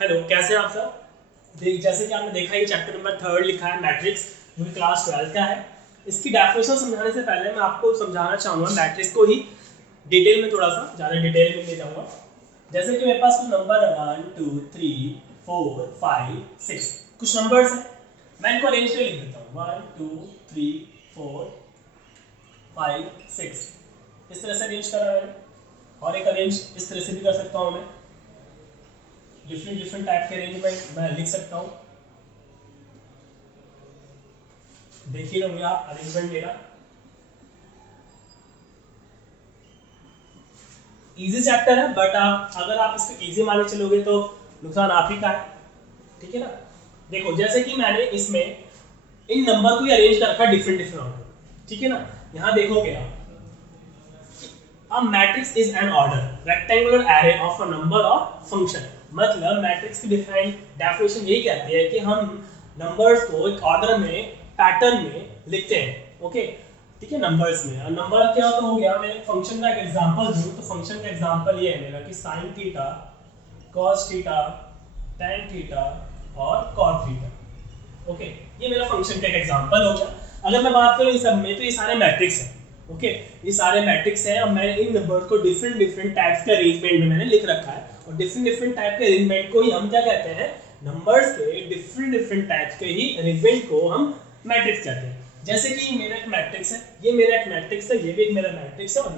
Hello, कैसे हैं आप सब। जैसे कि आपने देखा, ये चैप्टर नंबर 3 लिखा है मैट्रिक्स, जो कि क्लास 12 का है। इसकी डेफिनेशन समझाने से पहले मैं आपको समझाना चाहूँगा मैट्रिक्स को ही डिटेल में, थोड़ा सा ज़्यादा डिटेल में ले जाऊँगा। जैसे कि मेरे पास कुछ नंबर है 1 2 3 4 5 6, कुछ नंबर्स हैं। मैं इनको अरेंज करके लिख देता हूँ 1 2 3 4 5 6, इस तरह से अरेंज करा मैंने। और एक अरेंज इस तरह से भी कर सकता हूँ मैं, डिफरेंट टाइप के अरेंजमेंट मैं लिख सकता हूँ। देखिए होंगे आप अरेंजमेंट मेरा। इजी चैप्टर है, बट अगर आप इसको इजी मानने चलोगे तो नुकसान आप ही का है, ठीक है ना। देखो, जैसे कि मैंने इसमें इन नंबर को ही अरेंज कर रखा डिफरेंट ऑर्डर, ठीक है ना। यहाँ देखोगे आप, A matrix is an order rectangular array of a number of function। मतलब मैट्रिक्स की डेफिनेशन यही कहती है कि हम नंबर्स को एक ऑर्डर में, पैटर्न में लिखते हैं। ओके, ठीक है, नंबर्स में। और नंबर क्या तो हो गया, मैं फंक्शन का एक एग्जांपल दूं तो फंक्शन का एग्जांपल ये है मेरा कि sin theta, cos theta, tan theta और cot थीटा। ओके, ये मेरा फंक्शन का एक एग्जांपल हो गया। अगर मैं बात करूं इस सब में, तो ये सारे मैट्रिक्स हैं। ओके, ये सारे मैट्रिक्स हैं और मैंने इन नंबर को डिफरेंट टाइप्स के अरेंजमेंट में मैंने लिख रखा है। और डिफरेंट टाइप के अरेंजमेंट को ही हम क्या कहते हैं, नंबर्स के डिफरेंट टाइप्स के ही अरेंजमेंट को हम मैट्रिक्स कहते हैं। जैसे कि मेरा एक मैट्रिक्स है, ये मेरा एक मैट्रिक्स है, ये भी एक मेरा मैट्रिक्स है, और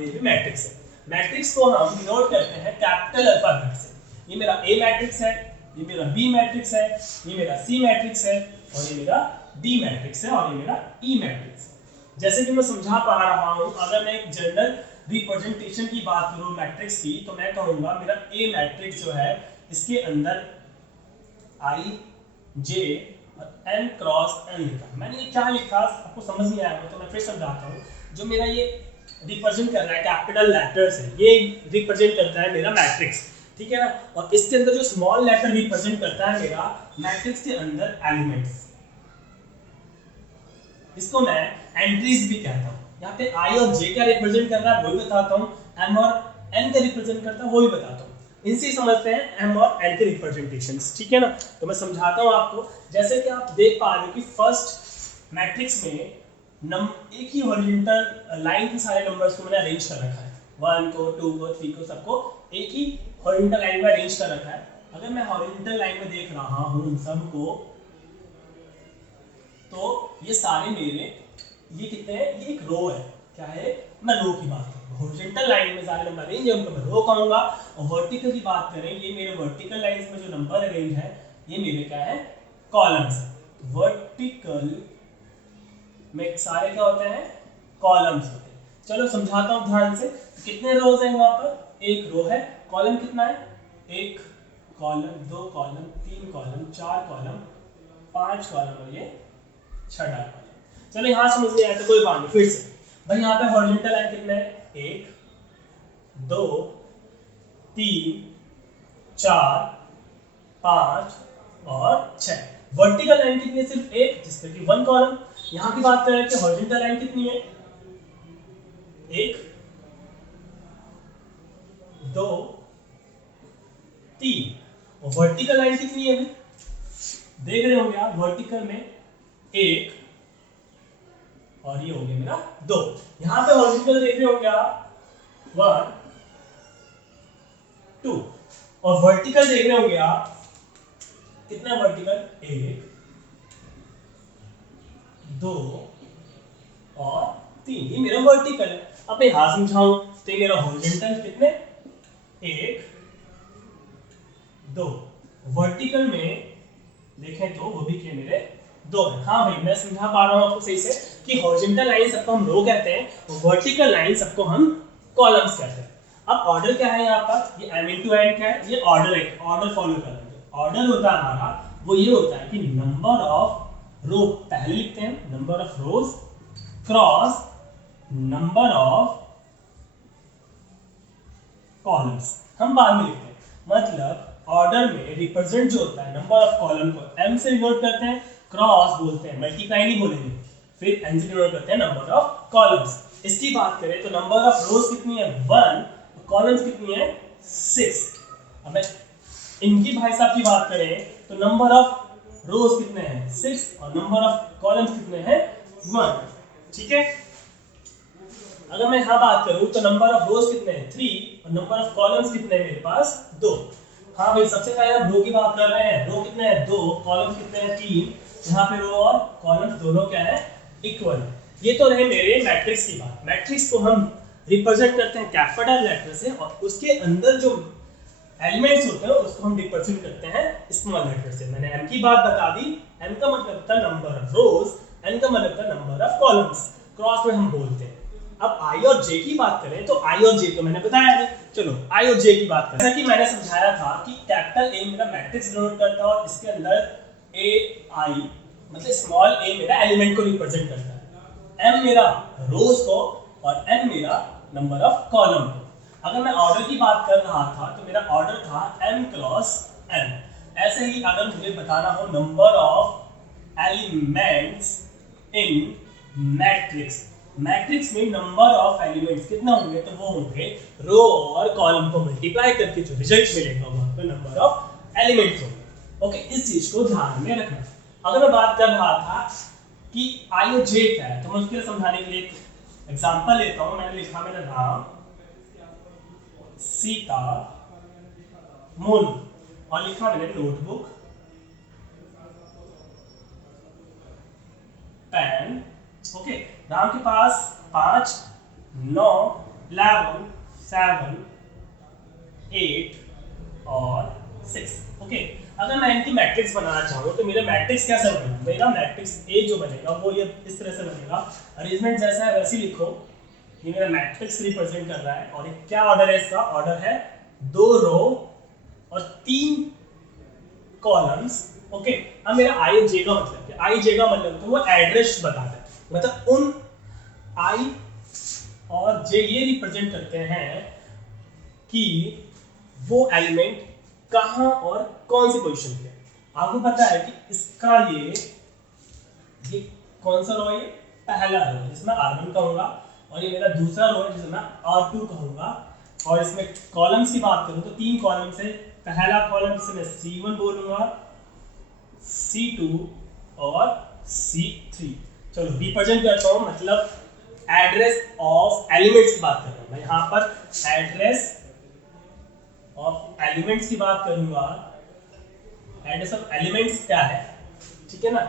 ये भी मैट्रिक्स है। मैट्रिक्स को हम डिनोट करते हैं कैपिटल अल्फाबेट से। ये मेरा ए मैट्रिक्स है, ये मेरा बी मैट्रिक्स है, ये मेरा सी मैट्रिक्स है, और ये मेरा डी मैट्रिक्स है, और ये मेरा ई मैट्रिक्स है। जैसे कि मैं समझा पा रहा हूं, अगर मैं एक जनरल रिप्रेजेंटेशन की बात करूं मैट्रिक्स की, तो मैं कहूंगा मेरा ए मैट्रिक्स जो है, इसके अंदर आई जे और एन क्रॉस एन लिखा। मैंने ये क्या लिखा आपको समझ नहीं आया तो मैं फिर समझाता हूँ। जो मेरा ये रिप्रेजेंट कर रहा है कैपिटल लेटर्स है, ये रिप्रेजेंट करता है मेरा मैट्रिक्स, ठीक है ना। और इसके अंदर जो स्मॉल लेटर रिप्रेजेंट करता है मेरा मैट्रिक्स के अंदर एलिमेंट्स, इसको मैं एंट्रीज भी कहता हूँ। यहाँ पे आई और जे क्या रिप्रेजेंट कर रहा है वो भी बताता हूँ, एम और एन क्या रिप्रेजेंट करता है वो भी बताता हूँ। इनसे समझते हैं एम और एन के रिप्रेजेंटेशंस, ठीक है ना। तो मैं समझाता हूँ आपको। जैसे कि आप देख पा रहे हो कि फर्स्ट मैट्रिक्स में एक ही हॉरिजॉन्टल लाइन के सारे नंबर्स को मैंने अरेंज कर रखा है। 1 को 2 को 3 को सबको एक ही हॉरिजॉन्टल लाइन में अरेंज कर रखा है। अगर मैं हॉरिजॉन्टल लाइन में देख रहा हूँ इन सबको, तो ये सारे मेरे, ये कितने हैं, ये एक रो है। क्या है, मैं रो की बात करूँ, हॉरिजॉन्टल लाइन में सारे नंबर अरेंज है उनको मैं रो कहूंगा। और वर्टिकल की बात करें, ये मेरे वर्टिकल लाइंस में जो नंबर अरेंज है ये मेरे क्या है, कॉलम्स। वर्टिकल में सारे क्या होते हैं, कॉलम्स होते हैं। चलो समझाता हूँ ध्यान से। कितने रोज हैं वहां पर, एक रो है। कॉलम कितना है, एक कॉलम, दो कॉलम, तीन कॉलम, चार कॉलम, पांच कॉलम, और ये छठा कॉलम। चलो यहाँ समझ नहीं आया तो कोई बात नहीं, फिर से भाई यहाँ पे हॉरिजॉन्टल लाइन कितने हैं, एक दो तीन चार पांच और छह। वर्टिकल लाइन कितनी है, सिर्फ एक, जिसपे कि वन कॉलम। यहाँ की बात करें कि हॉरिजॉन्टल लाइन कितनी है, एक दो तीन, और वर्टिकल लाइन कितनी है, देख रहे होंगे आप, वर्टिकल में एक और ये हो गया मेरा दो। यहां पे हॉरिजॉन्टल देख रहे होंगे आप, 1 2, और वर्टिकल देख रहे होंगे आप, कितना वर्टिकल, एक दो और तीन, ये मेरा वर्टिकल है। अब मैं यहां समझाऊं तो ये मेरा हॉरिजॉन्टल कितने, एक दो, वर्टिकल में देखें तो वो भी क्या मेरे दो है। हाँ भाई, मैं समझा पा रहा हूँ आपको सही से कि हॉरिजॉन्टल लाइन सबको हम रो कहते हैं और वर्टिकल लाइन सबको हम कॉलम्स कहते हैं। अब ऑर्डर क्या है यहाँ पर, ये m into n क्या है, ये ऑर्डर है, ऑर्डर फॉलो कर रहे हैं। ऑर्डर होता है हमारा, वो ये होता है कि नंबर ऑफ रो पहले लिखते हैं, number of rose cross number of columns हम बाद में लिखते हैं। मतलब ऑर्डर में रिप्रेजेंट जो होता है नंबर ऑफ कॉलम को m से डिनोट करते हैं, क्रॉस बोलते हैं, मल्टीप्लाई नहीं बोलेंगे, फिर n से डिनोट करते हैं नंबर ऑफ कॉलम्स। इसकी बात करें तो नंबर ऑफ रोज कितनी है, 1, कॉलम्स कितनी है, 6। अब मैं इनकी भाई साहब की बात करें तो नंबर ऑफ रोज कितने हैं 6 और नंबर ऑफ कॉलम्स कितने हैं 1। ठीक है, अगर मैं यहाँ बात करूँ तो नंबर ऑफ रोज कितने हैं 3 और नंबर ऑफ कॉलम्स कितने हैं मेरे पास 2। हाँ भाई, सबसे पहले हम रो की बात कर रहे हैं, रो कितने हैं 2, कॉलम्स कितने हैं 3। यहाँ पे रो और कॉलम्स दोनों क्या है इक्वल। ये तो रहे मेरे मैट्रिक्स की बात। मैट्रिक्स को हम रिप्रेजेंट करते हैं कैपिटल लेटर से और उसके अंदर जो एलिमेंट्स होते हैं उसको हम रिप्रेजेंट करते हैं स्मॉल लेटर से। मैंने m की बात बता दी, m का मतलब था नंबर ऑफ रोज, n का मतलब था नंबर ऑफ कॉलम्स, क्रॉस में हम बोलते हैं। अब i और j की बात करें तो i और j तो मैंने बताया है, चलो i और j की बात करें। जैसा कि मैंने समझाया था कि कैपिटल A मेरा मैट्रिक्स डिनोट करता है और इसके अंदर ai मतलब स्मॉल a मेरा एलिमेंट को रिप्रेजेंट करता है, m मेरा रोज को और n मेरा नंबर ऑफ कॉलम को। अगर मैं ऑर्डर की बात कर रहा था तो मेरा ऑर्डर था m क्रॉस n। ऐसे ही अगर मुझे बताना हो number of elements in matrix, matrix में नंबर ऑफ एलिमेंट्स कितना होंगे तो वो होंगे रो और कॉलम को मल्टीप्लाई करके जो रिजल्ट मिलेगा वो आपका नंबर ऑफ एलिमेंट्स होगा। ओके, इस चीज को ध्यान में रखना। अगर मैं बात कर रहा था कि i और j क्या है तो मैं उसके लिए समझाने के लिए एक एग्जांपल लेता हूं। मैंने लिखा मेरा राम, सीता, मोनू और लिखा मैंने नोटबुक, पेन। ओके, राम के पास 5, 9, 11, 7, 8 और 6। ओके, अगर मैं इनकी मैट्रिक्स बनाना चाहूँ तो मेरा मैट्रिक्स कैसा बनेगा, मेरा मैट्रिक्स ए जो बनेगा वो ये इस तरह से बनेगा। अरेंजमेंट जैसा है वैसे लिखो, ये मेरा मैट्रिक्स रिप्रेजेंट कर रहा है और ये क्या ऑर्डर है, इसका ऑर्डर है 2 रो और 3 कॉलम्स। ओके, अब मेरा आई और जे का मतलब क्या, आई जे का मतलब तो वो एड्रेस बताता है, मतलब उन आई और जे ये रिप्रेजेंट करते हैं कि वो एलिमेंट कहां और कौन सी पोजीशन पे है। आपको पता है कि इसका ये कौन सा रो है, पहला रो है जिसमें R1 कहूंगा और ये मेरा दूसरा रो है जिसमें R2 कहूंगा। और इसमें कॉलम्स की बात करूं तो 3 कॉलम से पहला कॉलम जिसे मैं C1 बोलूंगा, C2 और C3। चलो रिप्रेजेंट करता हूं, मतलब एड्रेस ऑफ एलिमेंट्स की बात कर रहा हूं मैं यहां पर, एड्रेस ऑफ एलिमेंट्स की बात करूंगा। एड्रेस ऑफ एलिमेंट्स क्या है, ठीक है ना,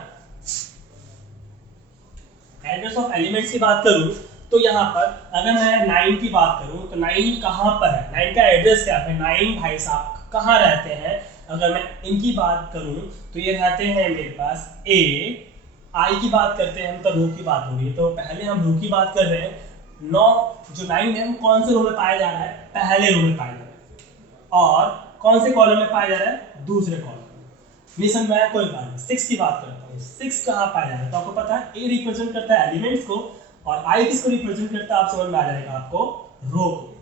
एड्रेस ऑफ एलिमेंट्स की बात करूं तो यहाँ पर अगर मैं 9 की बात करूं तो 9 कहाँ पर है, 9 का एड्रेस क्या है, 9 भाई साहब कहाँ रहते हैं। अगर मैं इनकी बात करूं तो ये रहते हैं मेरे पास ए। आई की बात करते हैं हम तो रो की बात हो रही है, तो पहले हम रो की बात कर रहे हैं। 9 जो 9 है वो कौन से रो में पाया जा रहा है, पहले रो में पाया जा रहा है। और कौन से कॉलम में पाया जा रहा है, दूसरे कॉलम में। नहीं समझ में आया, कोई बात नहीं। 6 की बात करता हूँ, 6 कहाँ पाया जा रहा है तो आपको पता है ए रिप्रेजेंट करता है एलिमेंट्स को और आई किसको रिप्रेजेंट करता है, आप समझ में आ जाएगा आपको, रो को।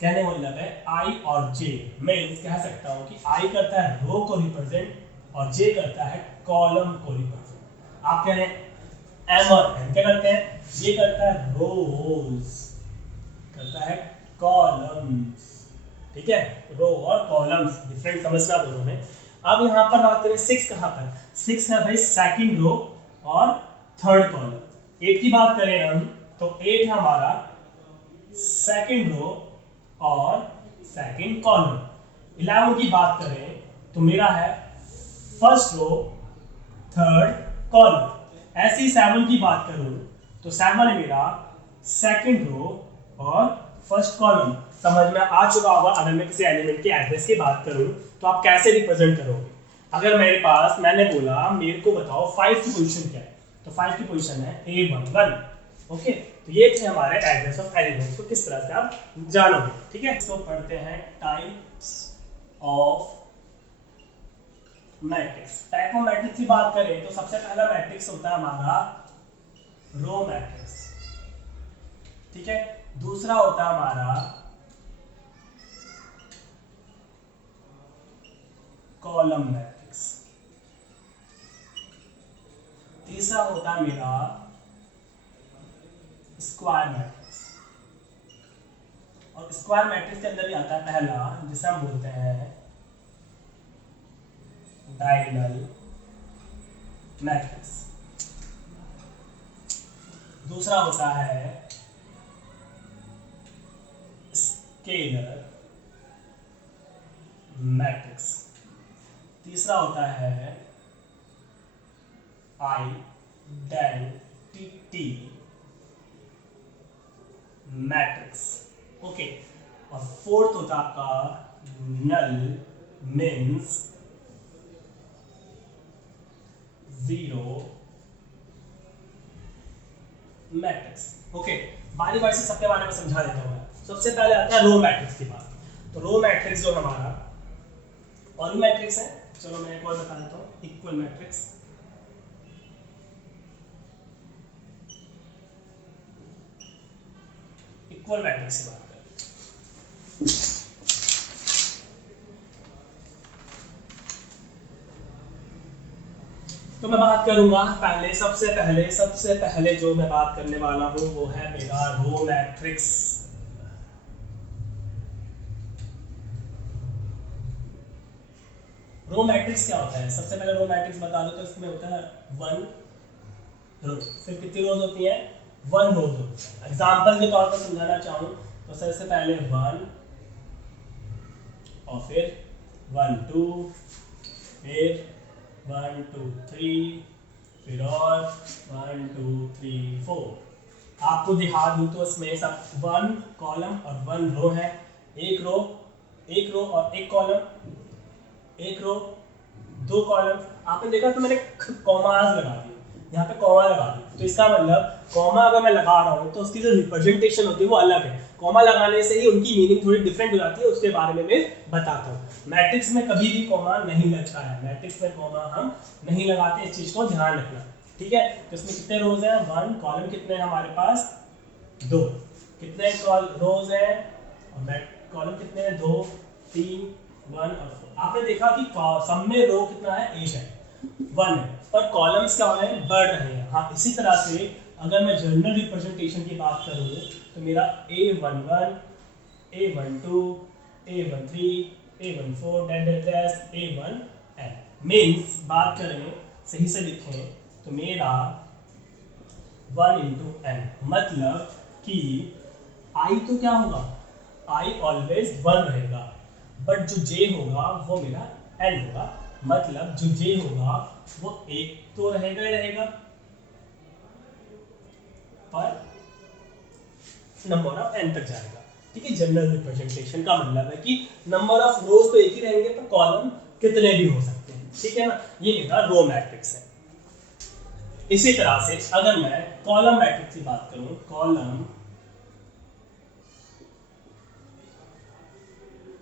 कहने को मतलब है आई और जे, मैं कह सकता हूँ कि आई करता है रो को रिप्रेजेंट और जे करता है कॉलम को रिप्रेजेंट। आप कह रहे हैं एम और एन क्या करते हैं, ये करता है रोज, करता है कॉलम्स। ठीक है, रो और कॉलम्स डिफरेंट समझना दोनों में। अब यहाँ पर बात करें 6 कहाँ पर, 6 है भाई सेकंड रो और थर्ड कॉलम। 8 की बात करें हम तो 8 हमारा सेकंड रो और सेकंड कॉलम। 11 की बात करें तो मेरा है फर्स्ट रो थर्ड कॉलम। ऐसे ही 7 की बात करूं तो 7 मेरा सेकंड रो और फर्स्ट कॉलम। समझ में आ चुका होगा। अगर मैं किसी एलिमेंट के एड्रेस की बात करूं तो आप कैसे रिप्रेजेंट करोगे। अगर मेरे पास, मैंने बोला मेरे को बताओ 5 की पोजीशन क्या है, तो 5 की पोजीशन है A11। ओके, तो ये थे हमारे एड्रेस ऑफ एलिमेंट्स को किस तरह से आप जानोगे। ठीक है, इसको पढ़ते हैं types of matrix. Type of matrix की बात करें तो सबसे पहला मैट्रिक्स होता है हमारा रो मैट्रिक्स। ठीक है, दूसरा होता है हमारा कॉलम मैट्रिक्स, तीसरा होता है मेरा स्क्वायर मैट्रिक्स। और स्क्वायर मैट्रिक्स के अंदर ही आता है पहला जिसे हम बोलते हैं डायगोनल मैट्रिक्स। दूसरा होता है स्केलर मैट्रिक्स। तीसरा होता है आइडेंटिटी मैट्रिक्स। ओके, और फोर्थ होता है आपका नल मीन्स जीरो मैट्रिक्स। ओके, बारी बारी से सबके बारे में समझा देता हूं मैं। सबसे पहले आता है रो मैट्रिक्स की बात। तो रो मैट्रिक्स जो हमारा और मैट्रिक्स है, चलो मैं एक और बता देता हूं, इक्वल मैट्रिक्स। इक्वल मैट्रिक्स की बात करें तो मैं बात करूंगा पहले, सबसे पहले जो मैं बात करने वाला हूं वो है मेरा रो मैट्रिक्स। रो मैट्रिक्स क्या होता है? सबसे पहले रो मैट्रिक्स बता दो तो इसमें होता है वन रो। सिर्फ कितनी रोज होती है? वन रोज होती है। एग्जांपल के तौर पर समझाना चाहूं तो सबसे पहले वन, और फिर 1 2, फिर 1 2 3, फिर और 1 2 3 4। आपको दिखा दूं तो इसमें सब 1 कॉलम और 1 रो है। एक रो और एक कॉलम, एक रो दो कॉलम। आपने देखा तो मैंने कॉमास लगा दिए, यहाँ पे कॉमा लगा दी। तो इसका मतलब कॉमा अगर मैं लगा रहा हूँ तो उसकी जो रिप्रेजेंटेशन होती है वो अलग है। कॉमा लगाने से ही उनकी मीनिंग थोड़ी डिफरेंट हो जाती है, उसके बारे में मैं बताता हूँ। मैट्रिक्स में कभी भी कॉमा नहीं लगता है, मैट्रिक्स में कॉमा हम नहीं लगाते, इस चीज को ध्यान रखना, ठीक है। तो इसमें कितने रोज हैं? 1, कॉलम कितने हैं हमारे पास? 2। कितने रोज हैं और कॉलम कितने हैं? 2 3 1 और 4। आपने देखा कि सम में रो कितना है? 1 है, 1 है, पर कॉलम्स क्या हो रहे हैं? बढ़ रहे हैं। हाँ, इसी तरह से अगर मैं जनरल रिप्रेजेंटेशन की बात करूँ तो मेरा A11, A12, A13, A14, A1n means, बात करें सही से लिखें तो मेरा 1 into n, मतलब कि I तो क्या होगा? I ऑलवेज 1 रहेगा, बट जो j होगा वो मेरा n होगा। मतलब जो j होगा वो 1 तो रहेगा ही रहेगा, पर नंबर ऑफ n तक जाएगा, ठीक है। जनरल रिप्रेजेंटेशन का मतलब है कि नंबर ऑफ रोज तो एक ही रहेंगे पर कॉलम कितने भी हो सकते हैं, ठीक है ना। ये मेरा रो मैट्रिक्स है। इसी तरह से अगर मैं कॉलम मैट्रिक्स की बात करूं, कॉलम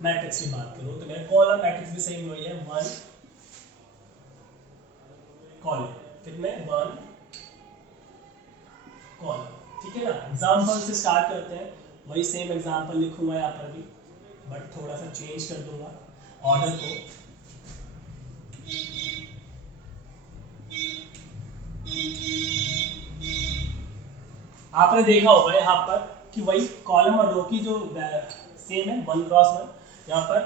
मैट्रिक्स की बात करूं तो मेरा कॉलम मैट्रिक्स भी सेम वही है, 1 कॉलम, कितने? 1 कॉलम, ठीक है ना। एग्जांपल से स्टार्ट करते हैं, वही सेम एग्जांपल लिखूंगा यहाँ पर भी, बट थोड़ा सा चेंज कर दूंगा ऑर्डर को। आपने देखा होगा यहाँ पर कि वही कॉलम और रो की जो सेम है, 1 क्रॉस 1। यहाँ पर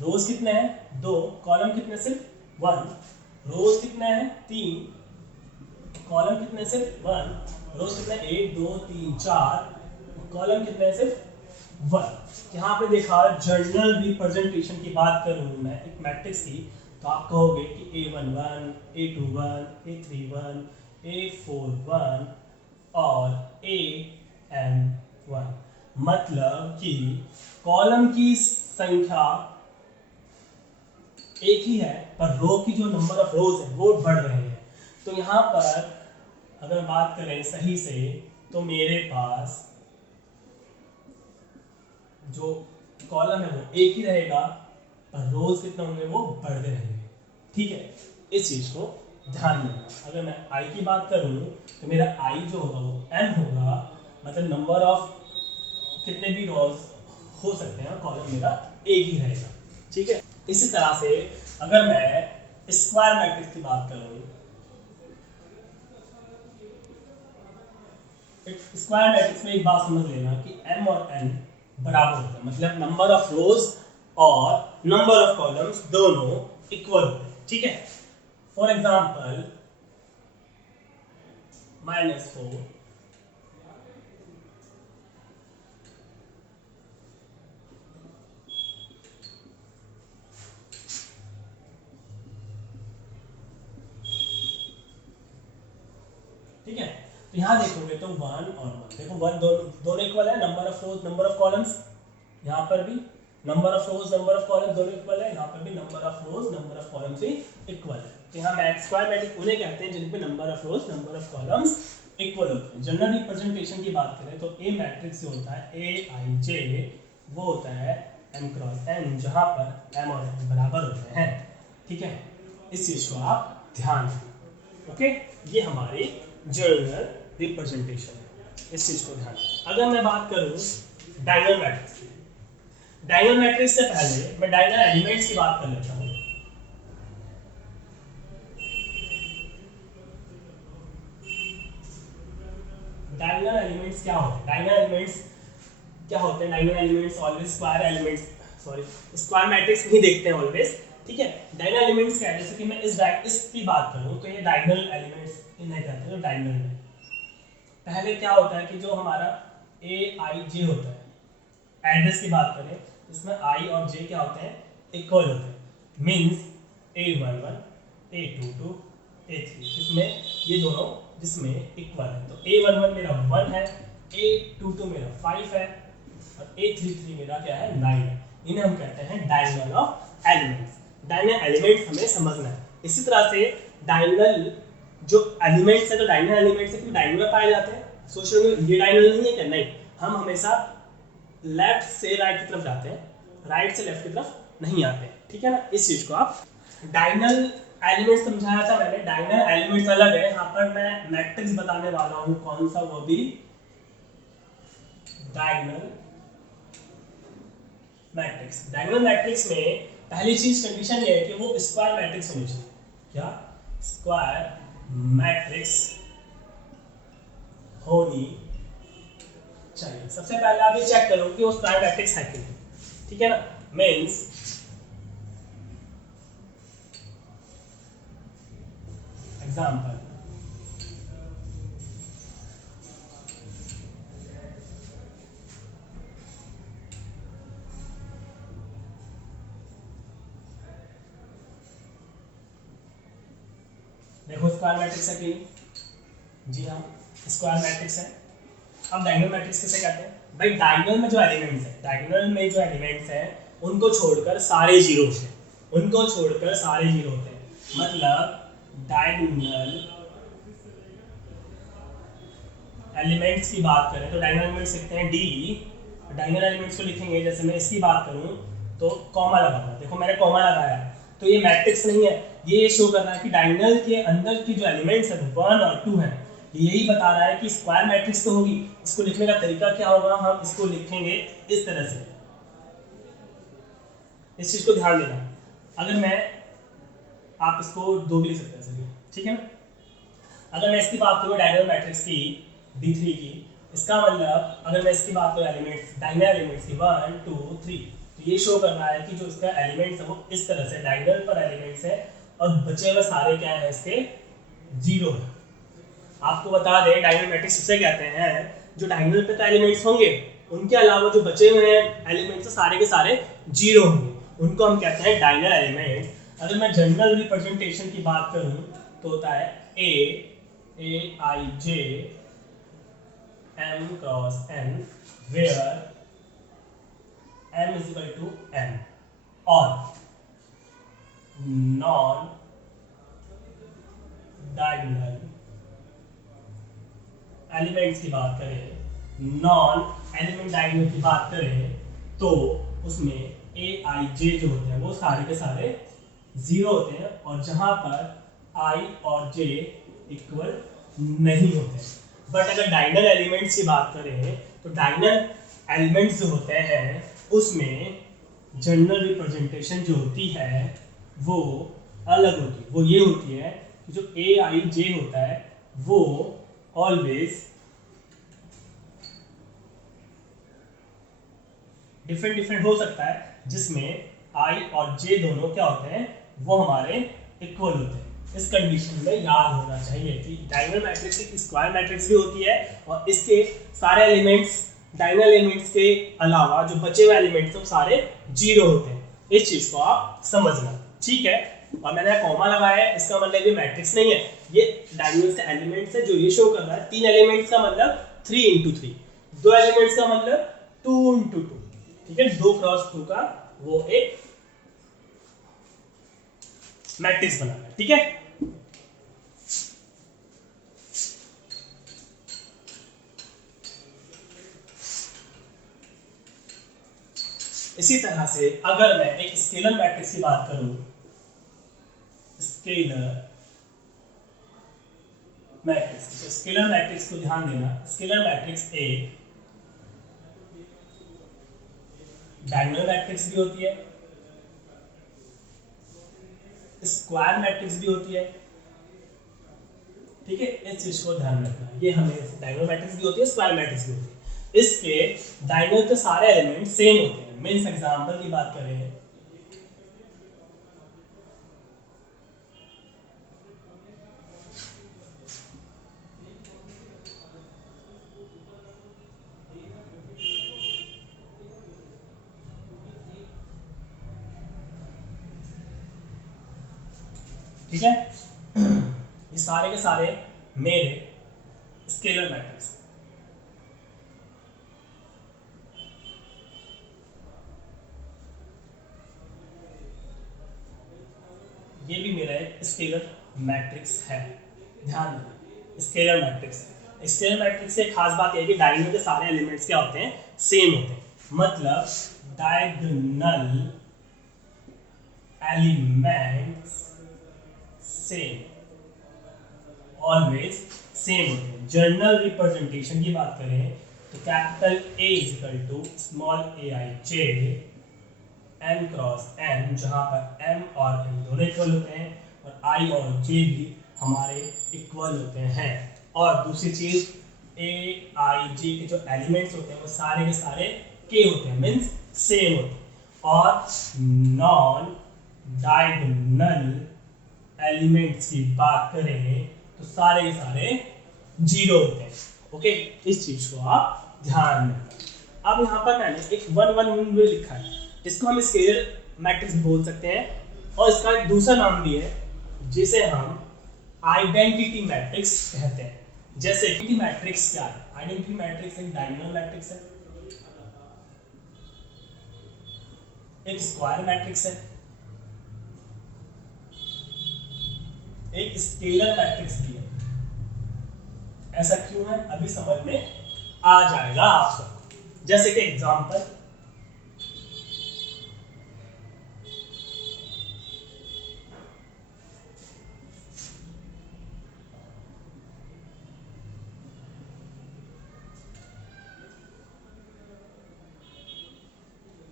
रोज कितने हैं? 2, कॉलम कितने? सिर्फ 1। रोज कितने हैं? 3, कॉलम कितने? सिर्फ 1। रोज कितने? 1 2 3 4, कॉलम कितने? सिर्फ 1। यहाँ पे देखा जनरल रिप्रेजेंटेशन की बात करूँ मैं एक मैट्रिक्स की, तो आप कहोगे कि A11, A21, A31, A41 और AN1, मतलब कि कॉलम की संख्या एक ही है पर रो की जो नंबर ऑफ रोज है वो बढ़ रहे हैं। तो यहाँ पर अगर बात करें सही से तो मेरे पास जो कॉलम है वो एक ही रहेगा पर रोज कितने होंगे? वो बढ़ते रहेंगे, ठीक है। इस चीज को ध्यान में रखना। अगर मैं i की बात करूं तो मेरा i जो होगा वो n होगा, मतलब नंबर ऑफ कितने भी रोज हो सकते हैं, कॉलम मेरा एक ही रहेगा, ठीक है। इसी तरह से अगर मैं स्क्वायर मैट्रिक्स की बात करूं, स्क्वायर मैट्रिक्स में एक बात समझ लेना कि m और n बराबर होता है, मतलब नंबर ऑफ रोज और नंबर ऑफ कॉलम्स दोनों इक्वल होते हैं, ठीक है। फॉर एग्जाम्पल -4 ठीक है। तो यहाँ देखोगे तो 1 और 1, देखो 1 दोनों इक्वल है, number of rose number of columns, यहाँ पर भी number of rose number of columns दोनों इक्वल है, यहाँ पर भी number of rose number of columns भी इक्वल है। तो यहाँ स्क्वायर मैट्रिक्स उन्हें कहते हैं जिनपे number of rose number of columns equal होते हैं। जनरल रिप्रेजेंटेशन की बात करें तो ए मैट्रिक्स जो होता है Aij वो होता है m क्रॉस n, जहाँ पर m और n बराबर होते हैं। ठीक है, इस चीज को आप ध्यान रखें। ओके, ये हमारी जनरल रिप्रेजेंटेशन है, इस चीज को ध्यान। अगर मैं बात करूं डायगोनल मैट्रिक्स की, डायगोनल मैट्रिक्स से पहले मैं डायगोनल एलिमेंट्स की बात कर लेता हूं। डायगोनल एलिमेंट्स क्या होते हैं? डायगोनल एलिमेंट्स क्या होते हैं? Diagonal elements always square elements, sorry square matrix नहीं देखते हैं ऑलवेज। ठीक है, डायगोनल एलिमेंट्स क्या है? जैसे कि मैं इसकी बात करूं तो ये डायगोनल एलिमेंट्स इन्हें कहते हैं जो डायगोनल में। पहले क्या होता है कि जो हमारा Aij होता है, एड्रेस की बात करें इसमें i और j क्या होते हैं? इक्वल होते हैं, मींस A11 A22 A3, इसमें ये दोनों जिसमें इक्वल है। तो A11 मेरा 1 है, A22 मेरा 5 है और A33 मेरा क्या है? 9 है। इन्हें हम कहते हैं diagonal of elements. Diagonal elements हमें समझना है। इसी तरह से डायगोनल जो एलिमेंट्स है, तो डायगोनल एलिमेंट्स है, डायगोनल पाए जाते हैं। सोच रहे हो ये डायगोनल नहीं है क्या? नहीं, हम हमेशा लेफ्ट से राइट की तरफ जाते हैं, राइट से लेफ्ट की तरफ नहीं आते। ठीक है ना, इस चीज को आप डायगोनल एलिमेंट्स समझाया था मैंने। डायगोनल एलिमेंट्स अलग है, यहाँ पर मैं मैट्रिक्स बताने वाला हूँ। कौन सा? वो भी डायगोनल मैट्रिक्स। डायगोनल मैट्रिक्स में पहली चीज कंडीशन ये है कि वो स्क्वायर मैट्रिक्स होनी चाहिए। क्या? स्क्वायर मैट्रिक्स होनी चाहिए। सबसे पहले आप ये चेक करो कि वो स्क्वायर मैट्रिक्स है कि नहीं। ठीक है ना, मींस एग्जांपल देखो स्क्वायर मैट्रिक्स है कि नहीं? जी हाँ, स्क्वायर मैट्रिक्स है। अब डायगोनल मैट्रिक्स किसे कहते हैं? भाई डायगोनल में जो एलिमेंट्स है, डायगोनल में जो एलिमेंट्स हैं उनको छोड़कर सारे जीरोस हैं, उनको छोड़कर सारे जीरो होते हैं। मतलब डायगोनल एलिमेंट्स की बात करें तो डायगोनल एलिमेंट्स लिखते हैं डी। डायगोनल एलिमेंट्स को लिखेंगे, जैसे मैं इसकी बात करूं तो कॉमा लगाऊंगा। देखो मैंने कॉमा लगाया है, तो ये मैट्रिक्स नहीं है, ये शो कर रहा है कि डायगोनल के अंदर की जो एलिमेंट्स है 1 और 2 है। यही बता रहा है कि स्क्वायर मैट्रिक्स तो होगी। इसको लिखने का तरीका क्या होगा? हम इसको लिखेंगे इस तरह से। इस चीज को ध्यान देना। अगर मैं आप इसको दो भी लिख सकते हैं, ठीक है ना। अगर मैं इसकी बात करूँ डायगोनल मैट्रिक्स की D3 की, इसका मतलब अगर मैं इसकी बात करूँ एलिमेंट्स, डायगोनल एलिमेंट्स की 1 2 3, तो ये शो कर रहा है कि जो इसका एलिमेंट्स है वो इस तरह से डायगोनल पर एलिमेंट्स है और बचे हुए सारे क्या है? इसके जीरो है। आपको बता दें डायगोनल मैट्रिक्स उसे कहते हैं जो डायगोनल पे तो एलिमेंट्स होंगे, उनके अलावा जो बचे हुए एलिमेंट्स सारे के सारे जीरो होंगे, उनको हम कहते हैं डायगोनल एलिमेंट्स। अगर मैं जनरल रिप्रेजेंटेशन की बात करूं तो होता है Aij m cross n where m is equal to n, और नॉन डायगोनल एलिमेंट्स की बात करें, नॉन एलिमेंट डायगोनल की बात करें तो उसमें Aij जो होते हैं वो सारे के सारे जीरो होते हैं, और जहां पर i और j इक्वल नहीं होते। बट अगर डायगोनल एलिमेंट्स की बात करें तो डायगोनल एलिमेंट्स जो होते हैं उसमें जनरल रिप्रेजेंटेशन जो होती है वो अलग होती है। वो ये होती है कि जो Aij होता है वो ऑलवेज डिफरेंट डिफरेंट हो सकता है, जिसमें i और j दोनों क्या होते हैं? वो हमारे इक्वल होते हैं। इस कंडीशन में याद होना चाहिए कि डायगोनल मैट्रिक्स एक स्क्वायर मैट्रिक्स भी होती है और इसके सारे एलिमेंट्स डायगोनल एलिमेंट्स के अलावा जो बचे हुए एलिमेंट्स हैं वो सारे जीरो होते हैं। इस चीज को आप समझना, ठीक है। और मैंने कॉमा लगाया है, इसका मतलब ये मैट्रिक्स नहीं है, ये डायगोनल से एलिमेंट्स है जो ये शो कर रहा है। 3 एलिमेंट्स का मतलब 3 into 3, 2 एलिमेंट्स का मतलब 2 into 2, ठीक है। 2 क्रॉस 2 का वो एक मैट्रिक्स बना है, ठीक है। इसी तरह से अगर मैं एक स्केलर मैट्रिक्स की बात करूं, स्केलर मैट्रिक्स, तो स्केलर मैट्रिक्स को ध्यान देना, स्केलर मैट्रिक्स एक डायगोनल मैट्रिक्स भी होती है, स्क्वायर मैट्रिक्स भी होती है, ठीक है। इस चीज को ध्यान रखना, ये हमें डायगोनल मैट्रिक्स भी होती है, स्क्वायर मैट्रिक्स भी होती है। इसके डायगोनल के सारे एलिमेंट सेम होते हैं। मींस एग्जांपल की बात करें, ठीक है। ये सारे के सारे मेरे स्केलर मैट्रिक्स, ये भी मेरा एक स्केलर मैट्रिक्स है। ध्यान देना, स्केलर मैट्रिक्स है। स्केलर मैट्रिक्स से खास बात यह है कि डायगोनल के सारे एलिमेंट्स क्या होते हैं, सेम होते हैं। मतलब diagonal elements same, always same होते हैं। जर्नल रिप्रेजेंटेशन की बात करें तो capital A equal to small aij m cross n, जहां पर m और n दोनों इक्वल होते हैं और i और j भी हमारे इक्वल होते हैं। और दूसरी चीज a i j के जो एलिमेंट्स होते हैं वो सारे के सारे k होते हैं, मींस सेम होते हैं। और नॉन डायगोनल एलिमेंट्स की बात करें तो सारे के सारे जीरो होते हैं। ओके, इस चीज को आप ध्यान में रखना। अब यहाँ पर मैंने एक 1 1 1 में लिखा है, इसको हम स्केलर मैट्रिक्स बोल सकते हैं और इसका एक दूसरा नाम भी है जिसे हम आइडेंटिटी मैट्रिक्स कहते हैं। जैसे आइडेंटिटी मैट्रिक्स क्या है, आइडेंटिटी मैट्रिक्स एक डायगोनल मैट्रिक्स है, एक स्क्वायर मैट्रिक्स है, एक स्केलर मैट्रिक्स भी है। ऐसा क्यों है अभी समझ में आ जाएगा आपको। जैसे कि एग्जांपल,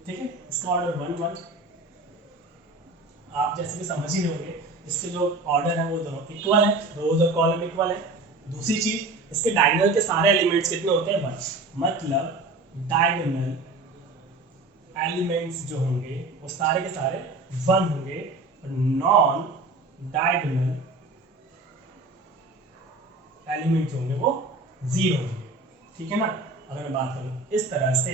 ठीक है, इसका ऑर्डर 1 1, आप जैसे कि समझ ही लोगे, इसके जो ऑर्डर है वो दोनों इक्वल है, रोज और कॉलम इक्वल है। दूसरी चीज, इसके डायगोनल के सारे एलिमेंट्स कितने होते हैं, 1। मतलब डायगोनल एलिमेंट्स जो होंगे वो सारे के सारे 1 होंगे और नॉन डायगोनल एलिमेंट्स होंगे वो 0 होंगे, ठीक है ना। अगर मैं बात करूं इस तरह से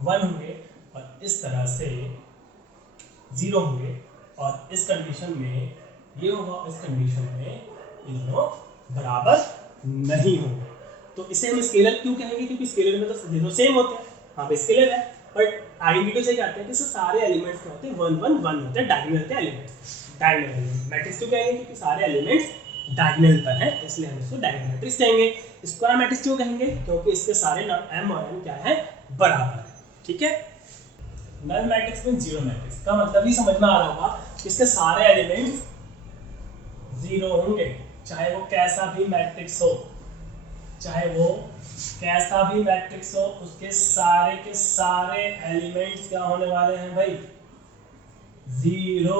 1 होंगे और इस तरह से 0 होंगे, और इस कंडीशन में ये होगा, इस कंडीशन में ये दोनों बराबर नहीं होंगे। तो इसे हम स्केलर क्यों कहेंगे, क्योंकि स्केलर में तो दोनों सेम होते हैं, हाँ स्केलर है, बट आइडेंटिटी से कहते हैं कि सारे एलिमेंट्स क्या होते हैं, 1 1 1 होते हैं, डायगोनल के एलिमेंट्स। डायगोनल एलिमेंट मैट्रिक्स क्यों कहेंगे, क्योंकि सारे एलिमेंट्स डायगोनल पर हैं, इसलिए हम इसको डायगोनल मैट्रिक्स कहेंगे। स्क्वायर मैट्रिक्स क्यों कहेंगे, क्योंकि इसके सारे नाम m और n क्या है, बराबर है, ठीक है। नल मैट्रिक्स में जीरो मैट्रिक्स का मतलब ही समझ में आ रहा होगा, इसके सारे एलिमेंट्स 0 होंगे, चाहे वो कैसा भी मैट्रिक्स हो, चाहे वो कैसा भी मैट्रिक्स हो, उसके सारे के सारे एलिमेंट्स क्या होने वाले हैं भाई, 0।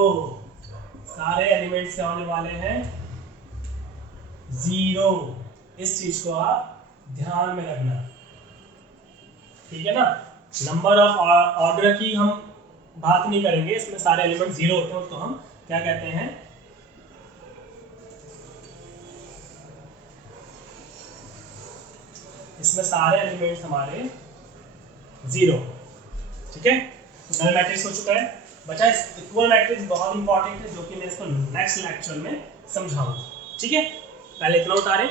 सारे एलिमेंट्स क्या होने वाले हैं, 0। इस चीज को आप ध्यान में रखना, ठीक है ना। नंबर ऑफ ऑर्डर की हम बात नहीं करेंगे, इसमें सारे एलिमेंट जीरो होते हैं, तो हम क्या कहते हैं, इसमें सारे एलिमेंट्स हमारे जीरो। ठीक है, नल मैट्रिक्स हो चुका है। बचा इक्वल मैट्रिक्स, बहुत इंपॉर्टेंट है, जो कि मैं इसको नेक्स्ट लेक्चर में समझाऊंगा। ठीक है, पहले इतना उतारें।